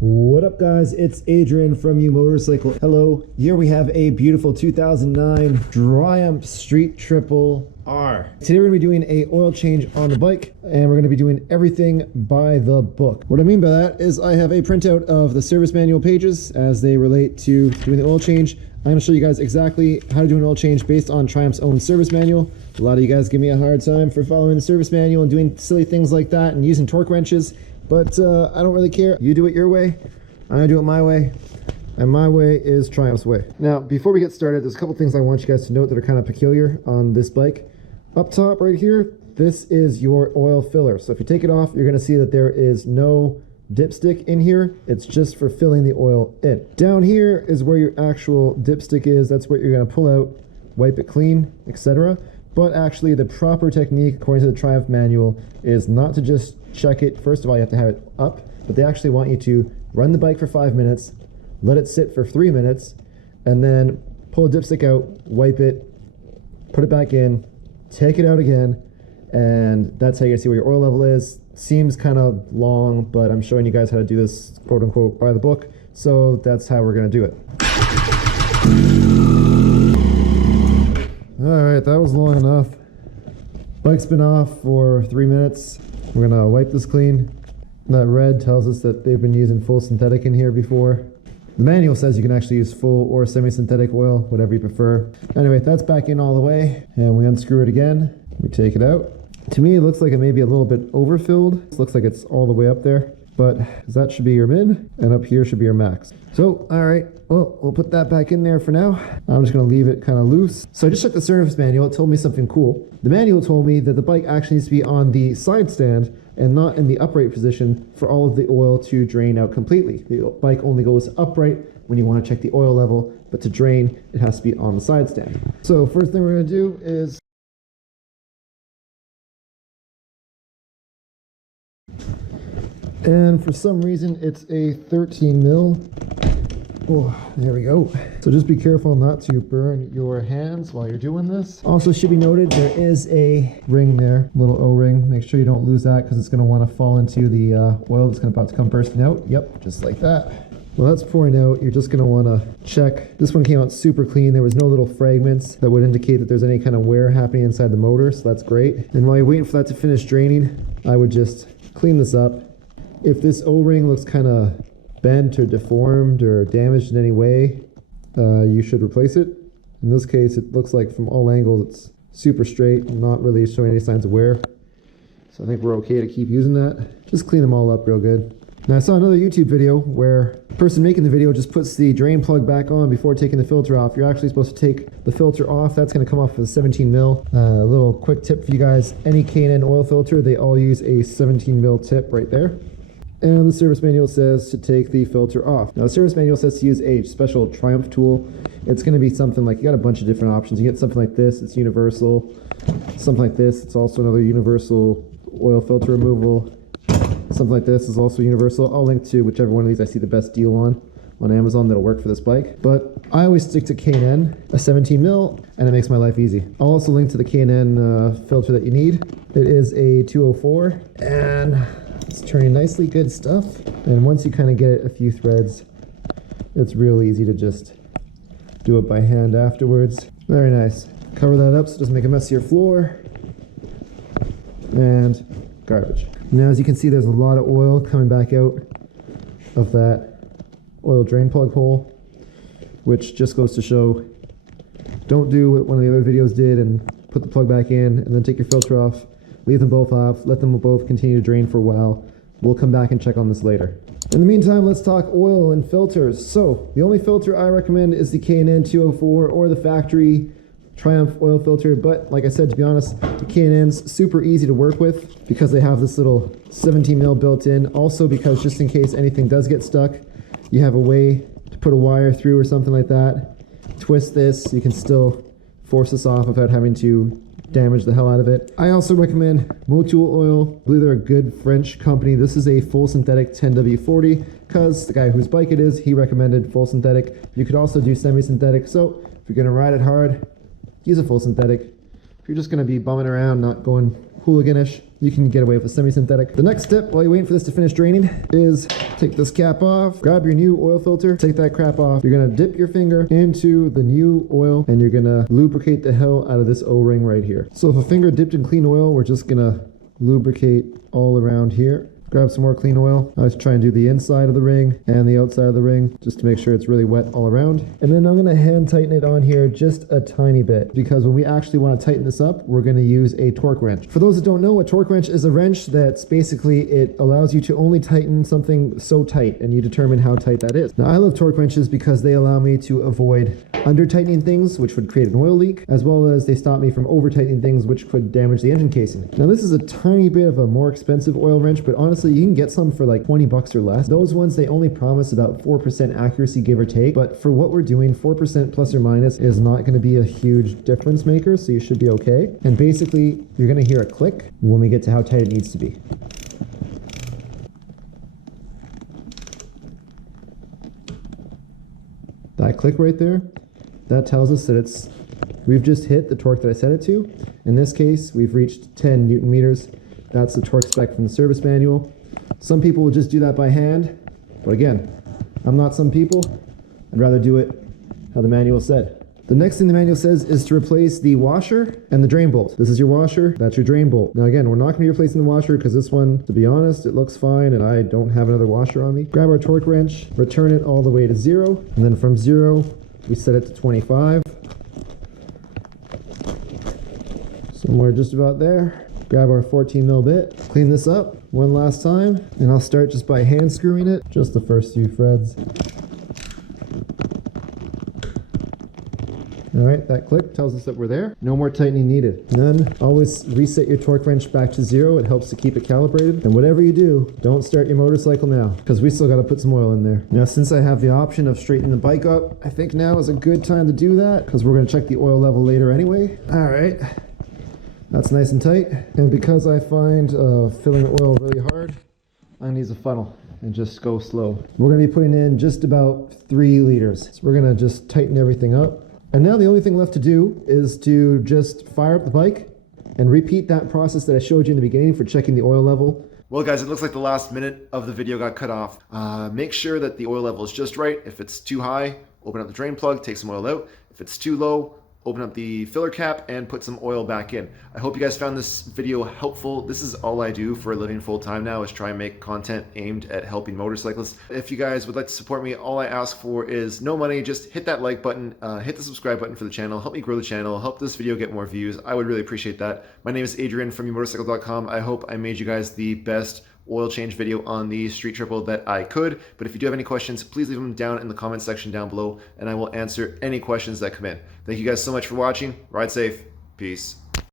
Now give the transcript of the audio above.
What up guys, it's Adrian from YouMotorcycle. Hello, here we have a beautiful 2009 Triumph Street Triple R. Today we're going to be doing a oil change on the bike and we're going to be doing everything by the book. What I mean by that is I have a printout of the service manual pages as they relate to doing the oil change. I'm going to show you guys exactly how to do an oil change based on Triumph's own service manual. A lot of you guys give me a hard time for following the service manual and doing silly things like that and using torque wrenches. But I don't really care. You do it your way, I'm gonna do it my way, and my way is Triumph's way. Now, before we get started, there's a couple things I want you guys to note that are kind of peculiar on this bike. Up top right here, this is your oil filler. So if you take it off, you're gonna see that there is no dipstick in here. It's just for filling the oil in. Down here is where your actual dipstick is. That's what you're gonna pull out, wipe it clean, etc. But actually the proper technique, according to the Triumph manual, is not to just check it. First of all, you have to have it up, but they actually want you to run the bike for 5 minutes, let it sit for 3 minutes, and then pull a dipstick out, wipe it, put it back in, take it out again, and that's how you see where your oil level is. Seems kind of long, but I'm showing you guys how to do this quote unquote by the book, so that's how we're going to do it. Alright, that was long enough. Bike's been off for 3 minutes. We're going to wipe this clean. That red tells us that they've been using full synthetic in here before. The manual says you can actually use full or semi-synthetic oil, whatever you prefer. Anyway, that's back in all the way, and we unscrew it again. We take it out. To me, it looks like it may be a little bit overfilled. It looks like it's all the way up there, but that should be your min, and up here should be your max. So, all right, well, we'll put that back in there for now. I'm just gonna leave it kind of loose. So I just checked the service manual. It told me something cool. The manual told me that the bike actually needs to be on the side stand and not in the upright position for all of the oil to drain out completely. The bike only goes upright when you want to check the oil level, but to drain, it has to be on the side stand. So first thing we're gonna do is and for some reason it's a 13 mil. Oh, there we go. So just be careful not to burn your hands while you're doing this. Also should be noted, there is a ring there, little O-ring. Make sure you don't lose that because it's going to want to fall into the oil that's about to come bursting out. Yep, just like that. Well, that's pouring out. You're just going to want to check. This one came out super clean. There was no little fragments that would indicate that there's any kind of wear happening inside the motor, so that's great. And while you're waiting for that to finish draining, I would just clean this up. If this O-ring looks kind of bent or deformed or damaged in any way, you should replace it. In this case, it looks like from all angles it's super straight and not really showing any signs of wear. So I think we're okay to keep using that. Just clean them all up real good. Now I saw another YouTube video where the person making the video just puts the drain plug back on before taking the filter off. You're actually supposed to take the filter off. That's going to come off with a 17 mil. A little quick tip for you guys. Any K&N oil filter, they all use a 17 mil tip right there. And the service manual says to take the filter off. Now the service manual says to use a special Triumph tool. It's going to be something like, you got a bunch of different options. You get something like this, it's universal. Something like this, it's also another universal oil filter removal. Something like this is also universal. I'll link to whichever one of these I see the best deal on Amazon that'll work for this bike. But I always stick to K&N, a 17 mil, and it makes my life easy. I'll also link to the K&N filter that you need. It is a 204, and it's turning nicely, good stuff. And once you kind of get a few threads, it's real easy to just do it by hand afterwards. Very nice. Cover that up so it doesn't make a mess of your floor. And garbage. Now as you can see, there's a lot of oil coming back out of that oil drain plug hole, which just goes to show, don't do what one of the other videos did and put the plug back in and then take your filter off. Leave them both off, let them both continue to drain for a while. We'll come back and check on this later. In the meantime, let's talk oil and filters. So the only filter I recommend is the K&N 204 or the factory Triumph oil filter. But like I said, to be honest, the K&N's super easy to work with because they have this little 17 mil built in. Also because just in case anything does get stuck, you have a way to put a wire through or something like that. Twist this, you can still force this off without having to damage the hell out of it. I also recommend Motul Oil. I believe they're a good French company. This is a full synthetic 10W40 because the guy whose bike it is, he recommended full synthetic. You could also do semi-synthetic. So if you're gonna ride it hard, use a full synthetic. If you're just gonna be bumming around, not going hooliganish, you can get away with a semi-synthetic. The next step while you're waiting for this to finish draining is take this cap off, grab your new oil filter, take that crap off. You're gonna dip your finger into the new oil and you're gonna lubricate the hell out of this O-ring right here. So if a finger dipped in clean oil, we're just gonna lubricate all around here. Grab some more clean oil. I just try and do the inside of the ring and the outside of the ring just to make sure it's really wet all around. And then I'm gonna hand tighten it on here just a tiny bit, because when we actually want to tighten this up, we're gonna use a torque wrench. For those that don't know, a torque wrench is a wrench that's basically, it allows you to only tighten something so tight, and you determine how tight that is. Now I love torque wrenches because they allow me to avoid under tightening things, which would create an oil leak, as well as they stop me from over tightening things, which could damage the engine casing. Now this is a tiny bit of a more expensive oil wrench, but honestly, you can get some for like 20 bucks or less. Those ones, they only promise about 4% accuracy, give or take, but for what we're doing, 4% plus or minus is not going to be a huge difference maker, so you should be okay. And basically, you're going to hear a click when we get to how tight it needs to be. That click right there, that tells us that we've just hit the torque that I set it to. In this case, we've reached 10 Newton meters. That's the torque spec from the service manual. Some people will just do that by hand, but again, I'm not some people. I'd rather do it how the manual said. The next thing the manual says is to replace the washer and the drain bolt. This is your washer, that's your drain bolt. Now again, we're not gonna be replacing the washer because this one, to be honest, it looks fine and I don't have another washer on me. Grab our torque wrench, return it all the way to 0, and then from 0, we set it to 25. Somewhere just about there. Grab our 14 mil bit, clean this up one last time, and I'll start just by hand screwing it, just the first few threads. All right, that click tells us that we're there. No more tightening needed. And then always reset your torque wrench back to 0. It helps to keep it calibrated. And whatever you do, don't start your motorcycle now, because we still got to put some oil in there. Now, since I have the option of straightening the bike up, I think now is a good time to do that, because we're going to check the oil level later anyway. All right. That's nice and tight. And because I find filling oil really hard, I'm gonna use a funnel and just go slow. We're gonna be putting in just about 3 liters. So we're gonna just tighten everything up. And now the only thing left to do is to just fire up the bike and repeat that process that I showed you in the beginning for checking the oil level. Well guys, it looks like the last minute of the video got cut off. Make sure that the oil level is just right. If it's too high, open up the drain plug, take some oil out. If it's too low, open up the filler cap and put some oil back in. I hope you guys found this video helpful. This is all I do for a living full time now, is try and make content aimed at helping motorcyclists. If you guys would like to support me, all I ask for is no money. Just hit that like button, hit the subscribe button for the channel, help me grow the channel, help this video get more views. I would really appreciate that. My name is Adrian from YouMotorcycle.com. I hope I made you guys the best oil change video on the Street Triple that I could. But if you do have any questions, please leave them down in the comment section down below and I will answer any questions that come in. Thank you guys so much for watching. Ride safe. Peace.